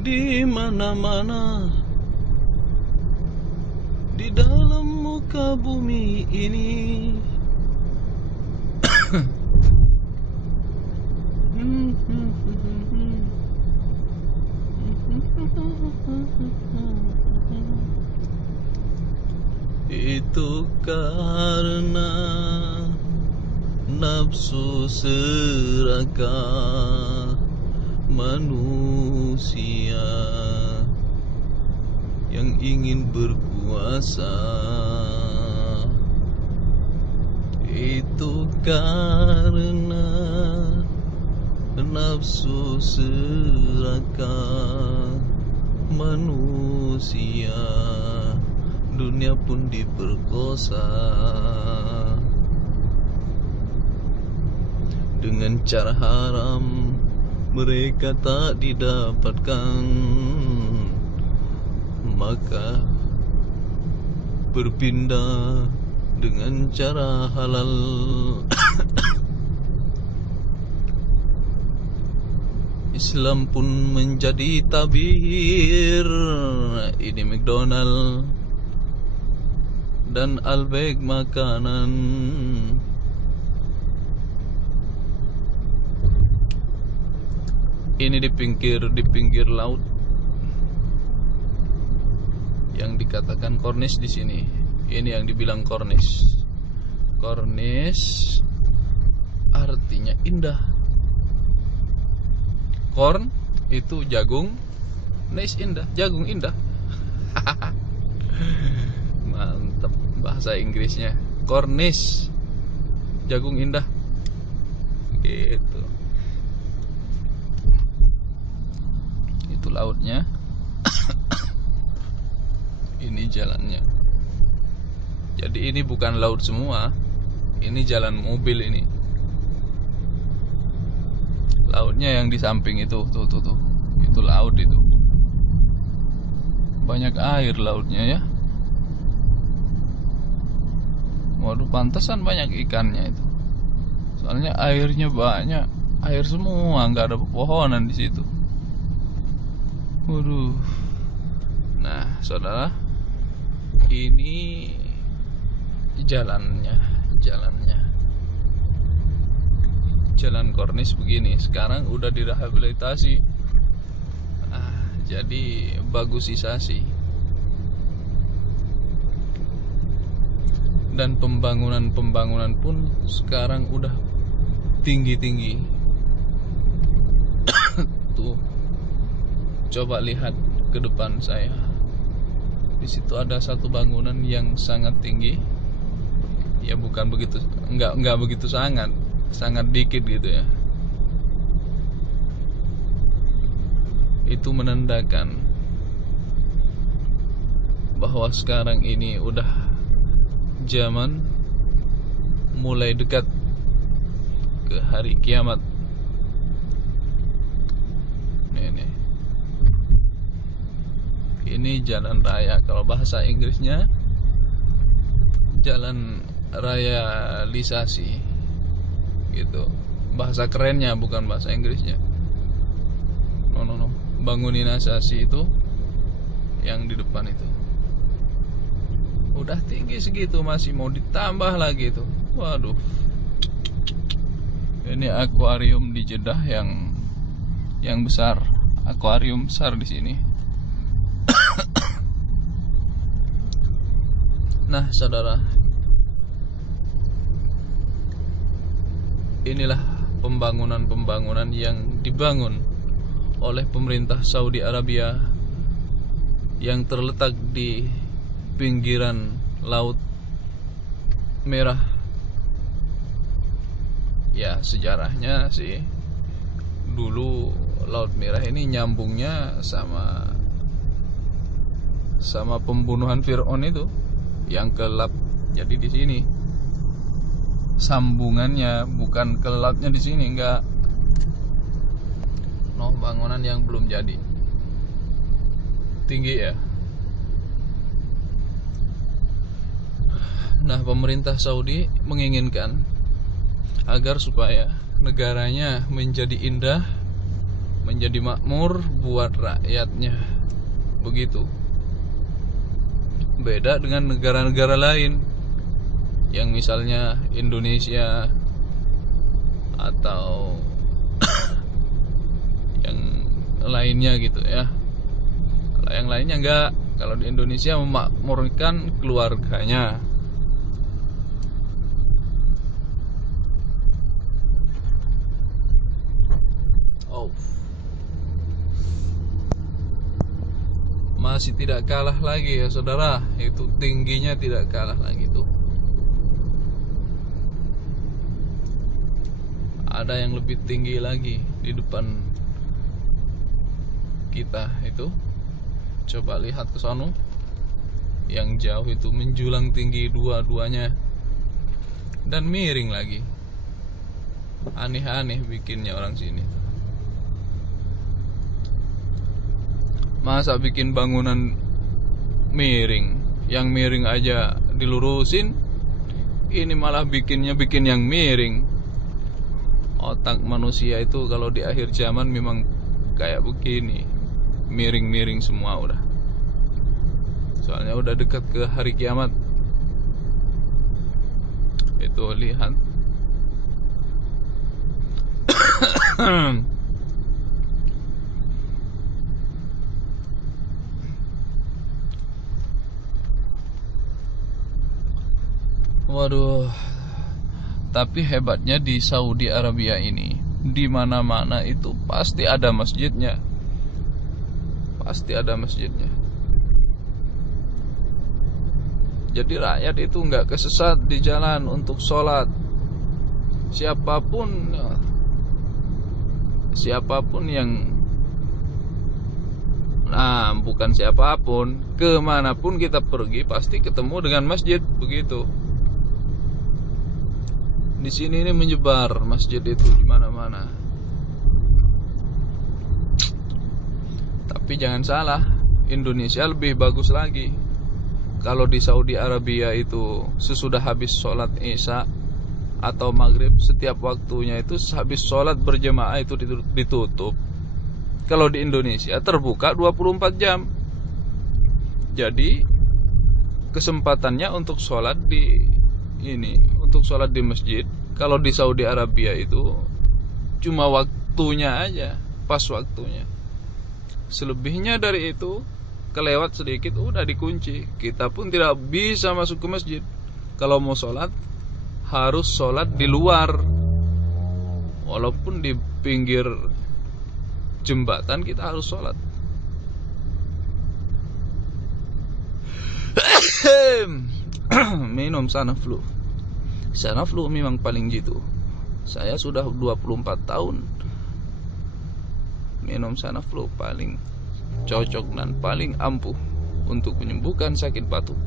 di mana-mana di dalam muka bumi ini. Itu karena nafsu serakah manusia yang ingin berkuasa. Itu karena nafsu serakah manusia, dunia pun diperkosa dengan cara haram. Mereka tak didapatkan, maka berpindah dengan cara halal. Islam pun menjadi tabir. Ini McDonald dan Albaik makanan. Ini di pinggir laut yang dikatakan kornis di sini. Ini yang dibilang kornis. Kornis artinya indah. Korn itu jagung, nis indah, jagung indah. Mantap bahasa Inggrisnya. Kornis, jagung indah. Gitu. Itu lautnya. Ini jalannya. Jadi ini bukan laut semua. Ini jalan mobil ini. Lautnya yang di samping itu, tuh. Itu laut itu. Banyak air lautnya ya. Waduh, pantesan banyak ikannya itu. Soalnya airnya banyak, air semua, nggak ada pepohonan di situ. Waduh. Nah, saudara, ini jalannya. Jalan kornis begini. Sekarang udah direhabilitasi. Jadi bagusisasi. Dan pembangunan pun sekarang udah tinggi-tinggi. Tuh. Coba lihat ke depan saya. Di situ ada satu bangunan yang sangat tinggi. Ya bukan begitu, enggak begitu sangat dikit gitu ya. Itu menandakan bahwa sekarang ini udah zaman mulai dekat ke hari kiamat. Nih. Ini jalan raya, kalau bahasa Inggrisnya jalan realisasi gitu. Bahasa kerennya, bukan bahasa Inggrisnya. No. Banguninasasi itu yang di depan itu. Udah tinggi segitu, masih mau ditambah lagi tuh. Waduh. Ini akuarium di Jeddah yang besar. Akuarium besar di sini. Nah, saudara, inilah pembangunan yang dibangun oleh pemerintah Saudi Arabia yang terletak di pinggiran Laut Merah. Ya, sejarahnya sih dulu Laut Merah ini nyambungnya sama pembunuhan Fir'aun itu yang kelab. Jadi di sini sambungannya, bukan kelabnya di sini, enggak. No, bangunan yang belum jadi. Tinggi ya. Nah, pemerintah Saudi menginginkan agar supaya negaranya menjadi indah, menjadi makmur buat rakyatnya. Begitu. Beda dengan negara-negara lain yang misalnya Indonesia atau yang lainnya gitu ya. Kalau yang lainnya enggak. Kalau di Indonesia memakmurkan keluarganya. Masih tidak kalah lagi ya saudara. Itu tingginya tidak kalah lagi tuh. Ada yang lebih tinggi lagi di depan kita itu. Coba lihat ke sana. Yang jauh itu menjulang tinggi dua-duanya. Dan miring lagi. Aneh-aneh bikinnya orang sini. Masa bikin bangunan miring? Yang miring aja dilurusin, ini malah bikin yang miring. Otak manusia itu kalau di akhir zaman memang kayak begini, miring-miring semua udah. Soalnya udah dekat ke hari kiamat. Itu lihat. Waduh. Tapi hebatnya di Saudi Arabia ini, di mana-mana itu pasti ada masjidnya. Pasti ada masjidnya. Jadi rakyat itu nggak kesesat di jalan untuk sholat. Siapapun yang bukan siapapun, kemanapun kita pergi pasti ketemu dengan masjid, begitu. Di sini ini menyebar masjid itu di mana-mana. Tapi jangan salah, Indonesia lebih bagus lagi. Kalau di Saudi Arabia itu sesudah habis sholat Isya atau maghrib, setiap waktunya itu habis sholat berjemaah itu ditutup. Kalau di Indonesia terbuka 24 jam. Jadi kesempatannya untuk sholat untuk sholat di masjid, kalau di Saudi Arabia itu cuma waktunya aja, pas waktunya. Selebihnya dari itu kelewat sedikit udah dikunci. Kita pun tidak bisa masuk ke masjid. Kalau mau sholat harus sholat di luar. Walaupun di pinggir jembatan kita harus sholat. Minum Sanaflu. Sanaflu memang paling jitu. Saya sudah 24 tahun minum Sanaflu, paling cocok dan paling ampuh untuk menyembuhkan sakit batuk.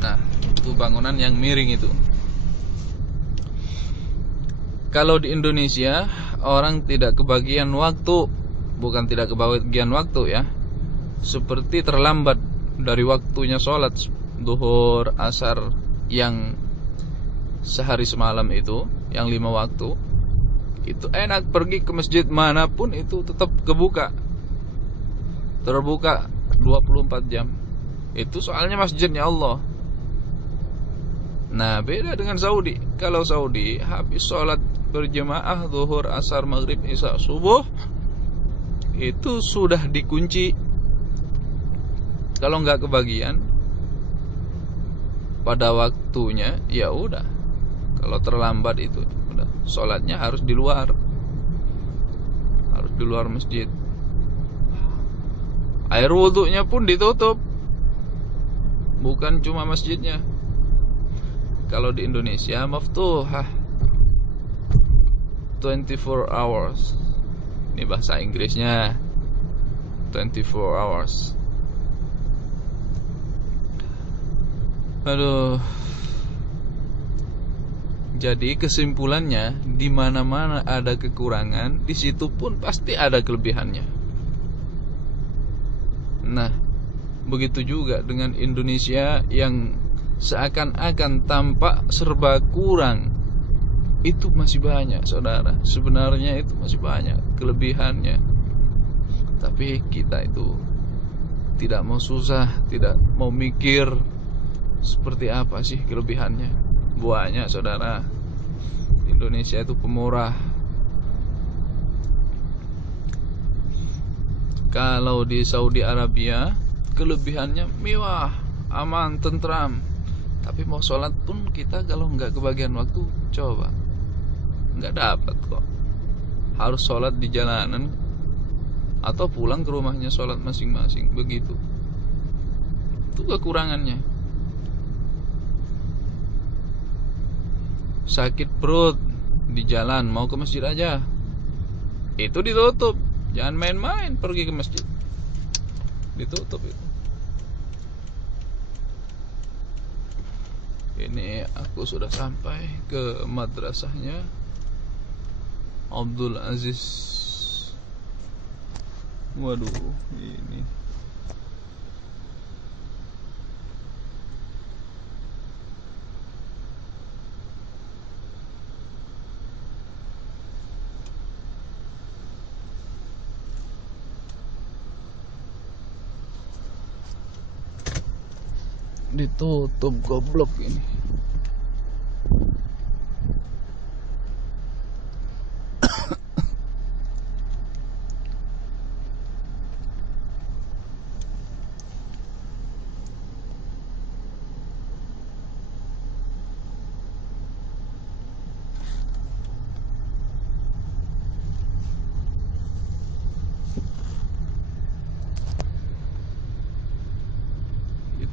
Nah, itu bangunan yang miring itu. Kalau di Indonesia orang tidak kebagian waktu, bukan tidak kebagian waktu ya, seperti terlambat dari waktunya sholat duhur, asar yang sehari semalam itu, yang 5 waktu itu enak, pergi ke masjid manapun itu tetap kebuka, terbuka 24 jam. Itu soalnya masjidnya Allah. Nah, beda dengan Saudi. Kalau Saudi habis sholat berjemaah zuhur, asar, maghrib, isya, subuh itu sudah dikunci. Kalau nggak kebagian pada waktunya, ya udah. Kalau terlambat itu udah, sholatnya harus di luar. Harus di luar masjid. Air wudhunya pun ditutup, bukan cuma masjidnya. Kalau di Indonesia maftuhah 24 hours. Ini bahasa Inggrisnya 24 hours. Aduh. Jadi kesimpulannya, di mana-mana ada kekurangan, di situ pun pasti ada kelebihannya. Nah, begitu juga dengan Indonesia yang seakan-akan tampak serba kurang. Itu masih banyak, saudara. Sebenarnya itu masih banyak kelebihannya. Tapi kita itu tidak mau susah, tidak mau mikir seperti apa sih kelebihannya. Banyak, saudara. Indonesia itu pemurah. Kalau di Saudi Arabia kelebihannya mewah, aman, tentram. Tapi mau sholat pun kita kalau nggak kebagian waktu, coba nggak dapat kok. Harus sholat di jalanan atau pulang ke rumahnya sholat masing-masing. Begitu. Itu kekurangannya. Sakit perut di jalan, mau ke masjid aja, itu ditutup. Jangan main-main pergi ke masjid, ditutup itu. Ini aku sudah sampai ke madrasahnya Abdul Aziz. Waduh, ini ditutup, goblok ini.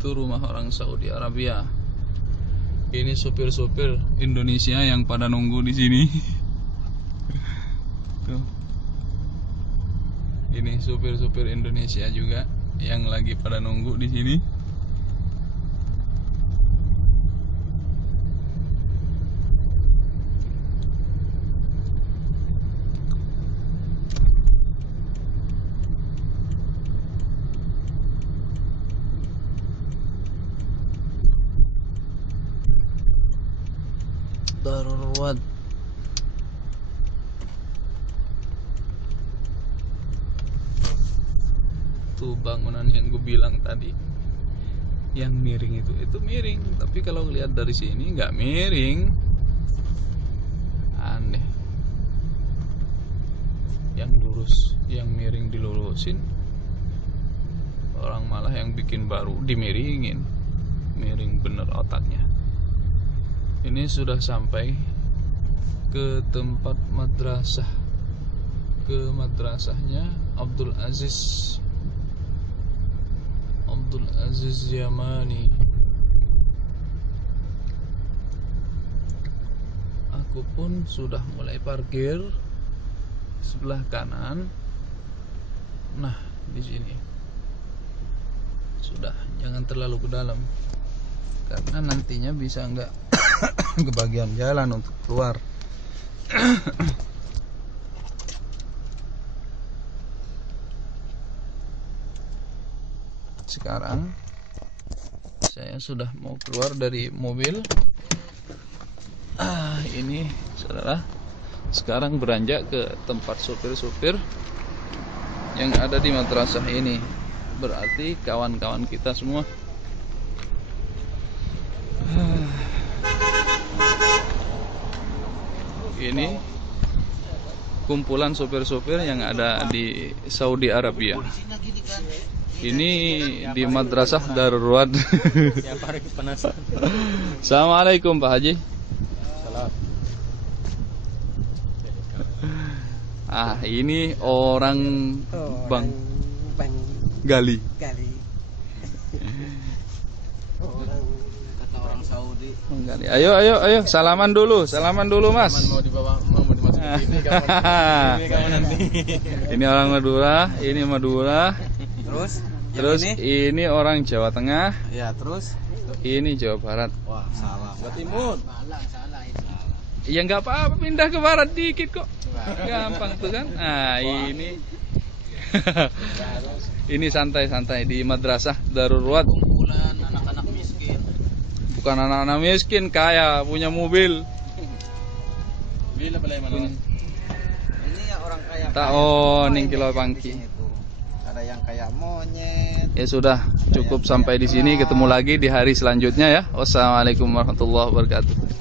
Itu rumah orang Saudi Arabia. Ini supir-supir Indonesia yang pada nunggu di sini. Tuh. Ini supir-supir Indonesia juga yang lagi pada nunggu di sini. Darurwad. Tuh bangunan yang gue bilang tadi, yang miring itu miring. Tapi kalau lihat dari sini nggak miring, aneh. Yang lurus, yang miring dilurusin, orang malah yang bikin baru dimiringin. Miring bener otaknya. Ini sudah sampai ke tempat madrasah, ke madrasahnya Abdul Aziz Yamani. Aku pun sudah mulai parkir sebelah kanan. Nah, di sini sudah, jangan terlalu ke dalam karena nantinya bisa enggak kebagian jalan untuk keluar. Sekarang saya sudah mau keluar dari mobil. Ini saudara, sekarang beranjak ke tempat supir-supir yang ada di madrasah ini. Berarti kawan-kawan kita semua. Ini kumpulan sopir-sopir yang ada di Saudi Arabia. Ini di Madrasah Darurwad. Assalamualaikum Pak Haji. Ini orang Bang Gali. Orang Saudi. Gali. Ayo, salaman dulu Mas. Mau dimasukin ini kamu nanti. Ini orang Madura, ini Madura. Terus ini orang Jawa Tengah. Ya, terus ini Jawa Barat. wah, salah. Buat Timur. Ya nggak apa-apa, pindah ke barat dikit kok. Gampang tuh kan. Ini ini santai-santai di Madrasah Darurwad. Kumpulan anak-anak miskin. Bukan anak-anak miskin, kaya, punya mobil. Bila pala yang mana? Ini ya orang kaya. Tak kaya oh, semua ning ini kilo di pangki. sini tuh. Ada yang kayak monyet. Ya sudah, cukup sampai di sini. Ketemu lagi di hari selanjutnya ya. Wassalamualaikum warahmatullahi wabarakatuh.